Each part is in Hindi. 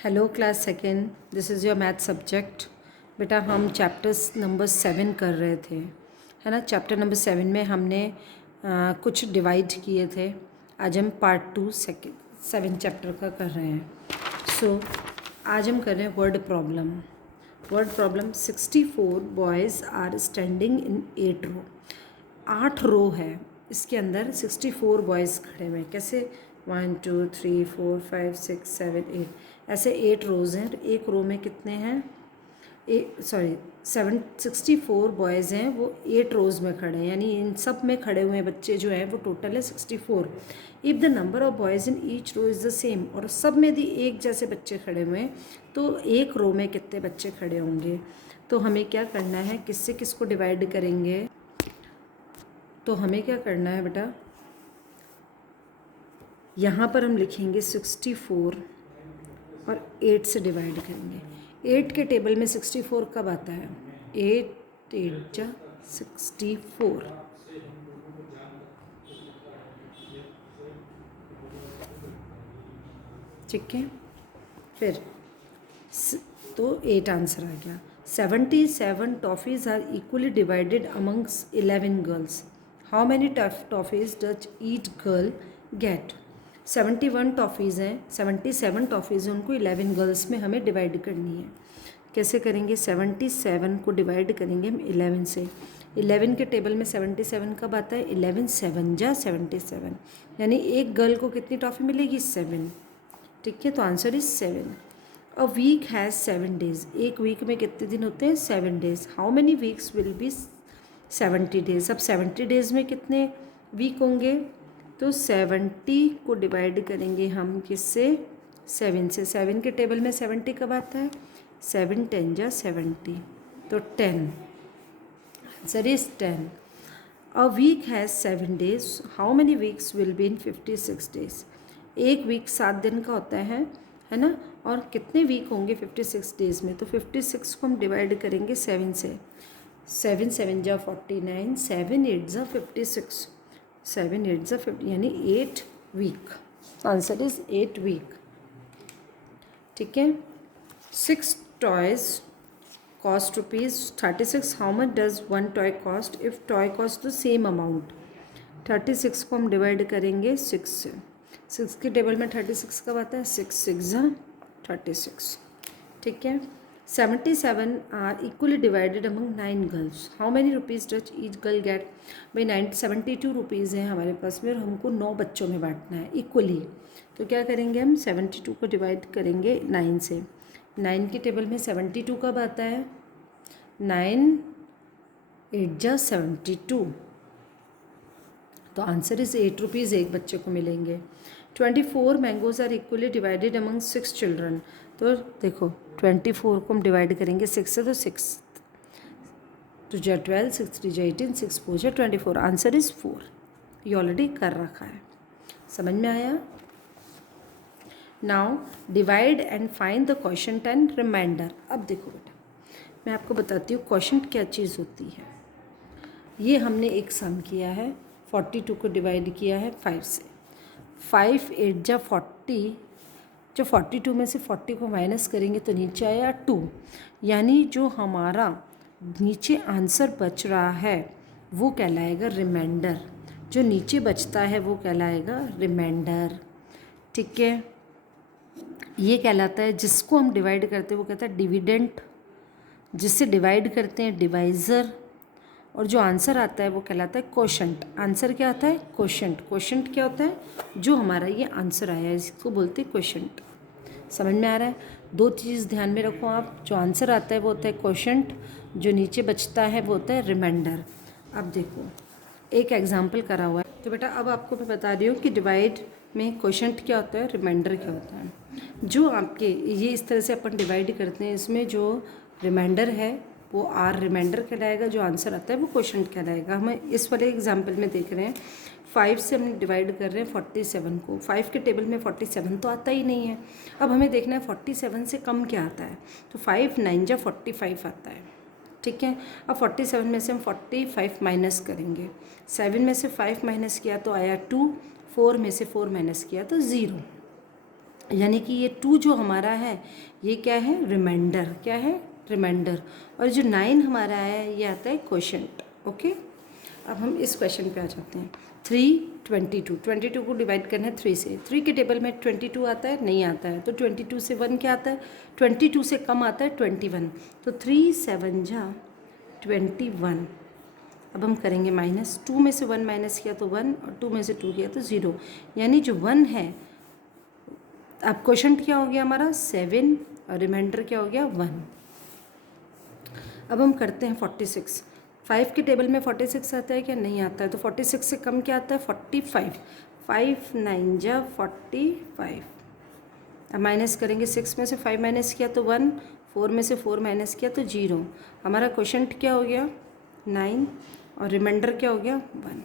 Hello class second, this is your math subject. बेटा हम चैप्टर्स नंबर 7 कर रहे थे, है ना। चैप्टर नंबर 7 में हमने कुछ डिवाइड किए थे। आज हम पार्ट 2 7 चैप्टर का कर रहे हैं। आज हम कर रहे हैं word problem. 64 boys are standing in 8 row. 8 row है, इसके अंदर 64 बॉयज़ खड़े हुए हैं। कैसे? 1 2 3 4 5 6 7 8, ऐसे 8 रोज़ हैं। तो एक रो में कितने हैं? 64 बॉयज़ हैं, वो 8 रोज़ में खड़े हैं, यानी इन सब में खड़े हुए बच्चे जो हैं वो टोटल है 64। If the number of boys in each row is the same, और सब में भी एक जैसे बच्चे खड़े हुए हैं, तो एक रो में कितने बच्चे खड़े होंगे? तो हमें क्या करना है, किससे किसको डिवाइड करेंगे? तो हमें क्या करना है बेटा, यहाँ पर हम लिखेंगे 64 और 8 से डिवाइड करेंगे। 8 के टेबल में 64 कब आता है? 8 8 जा 64। ठीक है, फिर तो 8 आंसर आ गया। 77 toffees are equally divided amongst 11 girls. How many toffees does each girl get? 71 toffees हैं, 77 टॉफ़ीज़ हैं, उनको 11 गर्ल्स में हमें डिवाइड करनी है। कैसे करेंगे? 77 को डिवाइड करेंगे हम 11 से। 11 के टेबल में 77 कब आता है? 11 7 जा 77, यानी एक गर्ल को कितनी टॉफ़ी मिलेगी? 7। ठीक है, तो answer is 7। A week has 7 days. एक वीक में कितने दिन होते हैं? 7 days. How many weeks will be 70 days? अब 70 डेज में कितने वीक होंगे? तो 70 को डिवाइड करेंगे हम किससे? 7 से। 7 के टेबल में 70 कब आता है? 7 10 जा 70, तो 10। Answer is 10। A week has 7 days. How many weeks will be in 56 days? एक वीक 7 दिन का होता है ना। और कितने वीक होंगे 56 डेज़ में? तो 56 को हम डिवाइड करेंगे 7 से। 7 7 जा 49, 7 8 जा 56, 7 8 जा 50, यानी 8 वीक। Answer is 8 week. ठीक है। 6 toys cost ₹36। How much does 1 toy cost if toy cost the same amount? 36 को हम डिवाइड करेंगे 6 से। 6 के टेबल में 36 कब आता है? 6 6 जा 36। ठीक है। 77 are equally divided among 9 girls. How many rupees does each girl get? भाई 72 रुपीज़ हैं हमारे पास में, और हमको 9 बच्चों में बांटना है इक्वली। तो क्या करेंगे हम? 72 को डिवाइड करेंगे 9 से। 9 के टेबल में 72 कब आता है? 9 8 जा 72, तो आंसर इज़ 8 रुपीज़ एक बच्चे को मिलेंगे। 24 mangoes are equally divided among 6 children. तो देखो 24 को हम डिवाइड करेंगे 6 से, तो 6 2 जा 12, 6 3 जा 18, 6 4 जा 24। Answer is 4। ये ऑलरेडी कर रखा है। समझ में आया? Now divide and find the quotient and remainder. अब देखो बेटा, मैं आपको बताती हूँ क्वोशंट क्या चीज़ होती है। ये हमने एक सम किया है, 42 को डिवाइड किया है 5 से। 5 8 जा 40, जो 42 में से 40 को माइनस करेंगे तो नीचे आया 2, यानी जो हमारा नीचे आंसर बच रहा है वो कहलाएगा रिमाइंडर। जो नीचे बचता है वो कहलाएगा रिमाइंडर। ठीक है। ये कहलाता है, जिसको हम डिवाइड करते हैं वो कहता है डिविडेंट, जिससे डिवाइड करते हैं डिवाइज़र, और जो आंसर आता है वो कहलाता है क्वोशंट। आंसर क्या आता है? क्वोशंट। क्वोशंट क्या होता है? जो हमारा ये आंसर आया है इसको बोलते हैं क्वोशंट। समझ में आ रहा है? 2 चीज़ ध्यान में रखो आप, जो आंसर आता है वो होता है क्वोशंट, जो नीचे बचता है वो होता है रिमाइंडर। अब देखो एक एग्जाम्पल करा हुआ है, तो बेटा अब आपको मैं बता रही हूँ कि डिवाइड में क्वोशंट क्या होता है, रिमाइंडर क्या होता है। जो आपके ये इस तरह से अपन डिवाइड करते हैं, इसमें जो रिमाइंडर है वो आर रिमाइंडर कहलाएगा, जो आंसर आता है वो क्वोशंट कहलाएगा। हम इस वाले एग्जाम्पल में देख रहे हैं 5 से हम डिवाइड कर रहे हैं 47 को। 5 के टेबल में 47 तो आता ही नहीं है। अब हमें देखना है 47 से कम क्या आता है, तो 5 9 जा 45 आता है। ठीक है। अब 47 में से हम 45 माइनस करेंगे। 7 में से 5 माइनस किया तो आया 2, 4 में से 4 माइनस किया तो 0। यानी कि ये 2 जो हमारा है ये क्या है, रिमाइंडर, क्या है, रिमाइंडर। और जो 9 हमारा है ये आता है क्वोशंट। ओके, अब हम इस क्वेश्चन पे आ जाते हैं। 3 22 को डिवाइड करना है 3 से। 3 के टेबल में 22 आता है, नहीं आता है, तो 22 से 1 क्या आता है, 22 से कम आता है 21, तो 3 7 जा 21। अब हम करेंगे माइनस, 2 में से 1 माइनस किया तो 1 और 2 में से 2 किया तो 0, यानी जो 1 है, अब क्वोशंट क्या हो गया हमारा 7 और रिमाइंडर क्या हो गया 1। अब हम करते हैं 46। 5 के टेबल में 46 आता है क्या, नहीं आता है, तो 46 से कम क्या आता है 45। 5 9 जा 45। अब माइनस करेंगे, 6 में से 5 माइनस किया तो 1, 4 में से 4 माइनस किया तो 0। हमारा क्वोशंट क्या हो गया 9 और रिमाइंडर क्या हो गया 1।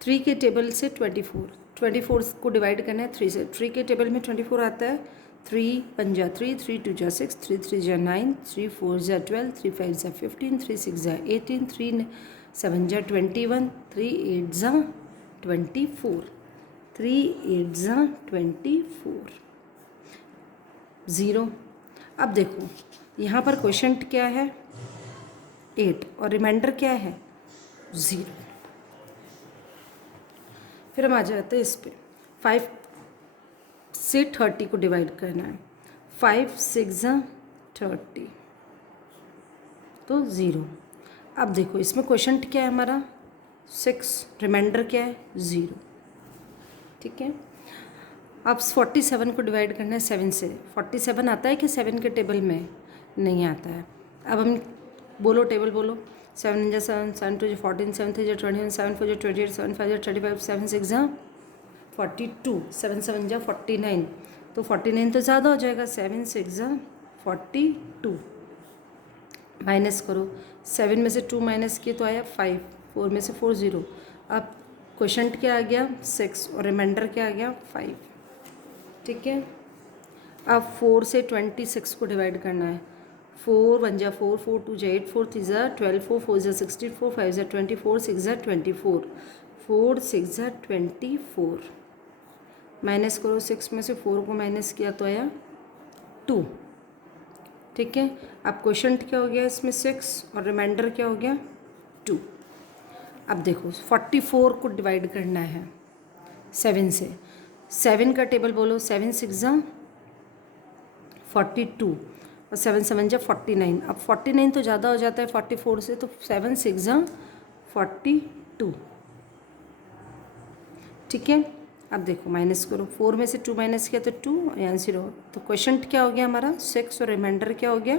3 के टेबल से 24 को डिवाइड करना है 3 से। 3 के टेबल में 24 आता है, 3 1 जा 3, 3 2 जा 6, 3 3 जा 9, 3 4 जा 12, 3 5 जा 15, 3 6 जा 18, 3 7 जा 21, 3 8 जा 24, 3 8 जा 24, 0। अब देखो यहाँ पर क्वोशंट क्या है 8 और रिमाइंडर क्या है 0। फिर हम आ जाते हैं इस पे, 5 से 30 को डिवाइड करना है। 5 6 जा 30, तो 0। अब देखो इसमें क्वोशंट क्या है हमारा 6, रिमाइंडर क्या है 0। ठीक है, अब 47 को डिवाइड करना है 7 से। 47 आता है कि 7 के टेबल में, नहीं आता है। अब हम बोलो, टेबल बोलो, 7 जा 7, 7 2 जा 14, 7 3 जा 21, 7 4 जा 28, 7 5 जा 35, 7 6 जा 42, 7 7 जा 49, तो 49 तो ज़्यादा हो जाएगा, 7 6 जा 42। माइनस करो, 7 में से 2 माइनस किए तो आया 5, 4 में से 4 0। अब क्वोशंट क्या आ गया 6 और रिमाइंडर क्या आ गया 5। ठीक है, अब 4 से 26 को डिवाइड करना है। 4 1 जा 4, 4 2 जा 8, 4 3 जा 12, 4 4 जा 16, 4 5 जा 24, 6 जा 24, 4 6 जा 24। माइनस करो, 6 में से 4 को माइनस किया तो आया 2। ठीक है, अब क्वोशंट क्या हो गया इसमें 6 और रिमाइंडर क्या हो गया 2। अब देखो 44 को डिवाइड करना है 7 से। 7 का टेबल बोलो, 7 6 जा 42 और 7 7 जा 49। अब 49 तो ज़्यादा हो जाता है 44 से, तो 7 6 जा 42। ठीक है, अब देखो माइनस करो, 4 में से 2 माइनस किया तो 2, यहाँ 0, तो क्वोशंट क्या हो गया हमारा 6 और रिमाइंडर क्या हो गया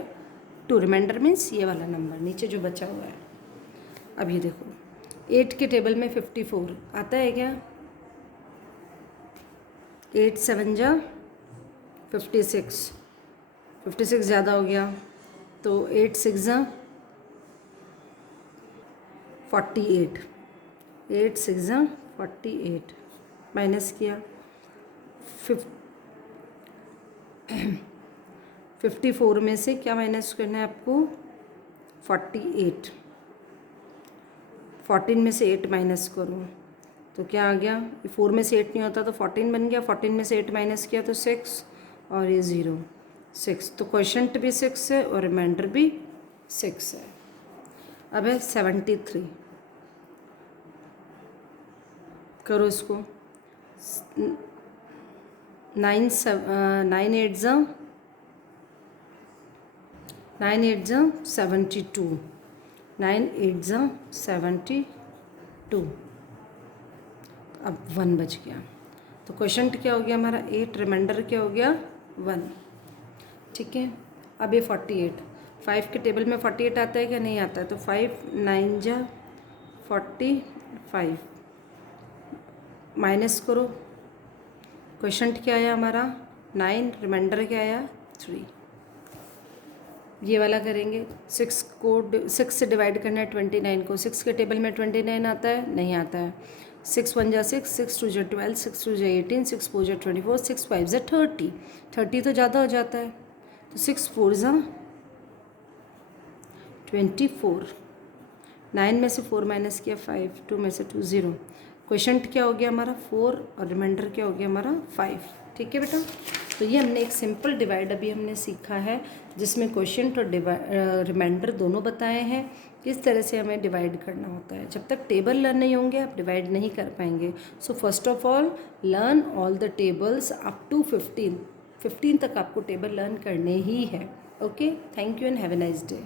2। रिमाइंडर मीन्स ये वाला नंबर नीचे जो बचा हुआ है। अब ये देखो 8 के टेबल में 54 आता है क्या, 8 7 जा 56, 56 ज़्यादा हो गया, तो 8 6 जा 48, 8 6 जा 48। माइनस किया 54 में से क्या माइनस करना है आपको 48। 14 में से 8 माइनस करो तो क्या आ गया, 4 में से 8 नहीं होता तो 14 बन गया। 14 में से 8 माइनस किया तो 6 और ये 0 6, तो क्वोशंट भी 6 है और रिमाइंडर भी 6 है। अब है 73, करो इसको, 9 8 जा 72, 9 8 जा 72। अब 1 बच गया, तो क्वोशंट क्या हो गया हमारा 8, रिमाइंडर क्या हो गया 1। ठीक है, अब ये 48, 5 के टेबल में 48 आता है क्या, नहीं आता है, तो 5 9 जा 45। माइनस करो, क्वोशंट क्या आया हमारा 9, रिमाइंडर क्या आया 3। ये वाला करेंगे, 6 से डिवाइड करना है 29 को। 6 के टेबल में 29 आता है, नहीं आता है। 6 1 जा 6, 6 2 जा 12, 6 2 जा 18, 6 4 जा 24, 6 5 जा 30। 30 तो ज़्यादा हो जाता है, तो 6 4 जा 24। 9 में से 4 माइनस किया 5, 2 में से 2 0। क्वोशंट क्या हो गया हमारा 4 और रिमाइंडर क्या हो गया हमारा 5। ठीक है बेटा। तो ये हमने एक सिंपल डिवाइड अभी हमने सीखा है, जिसमें क्वोशिएंट और रिमाइंडर दोनों बताए हैं, किस तरह से हमें डिवाइड करना होता है। जब तक टेबल लर्न नहीं होंगे आप डिवाइड नहीं कर पाएंगे। So first of all learn all the tables up to 15 तक आपको टेबल लर्न करने ही है। Okay, thank you and have a nice day.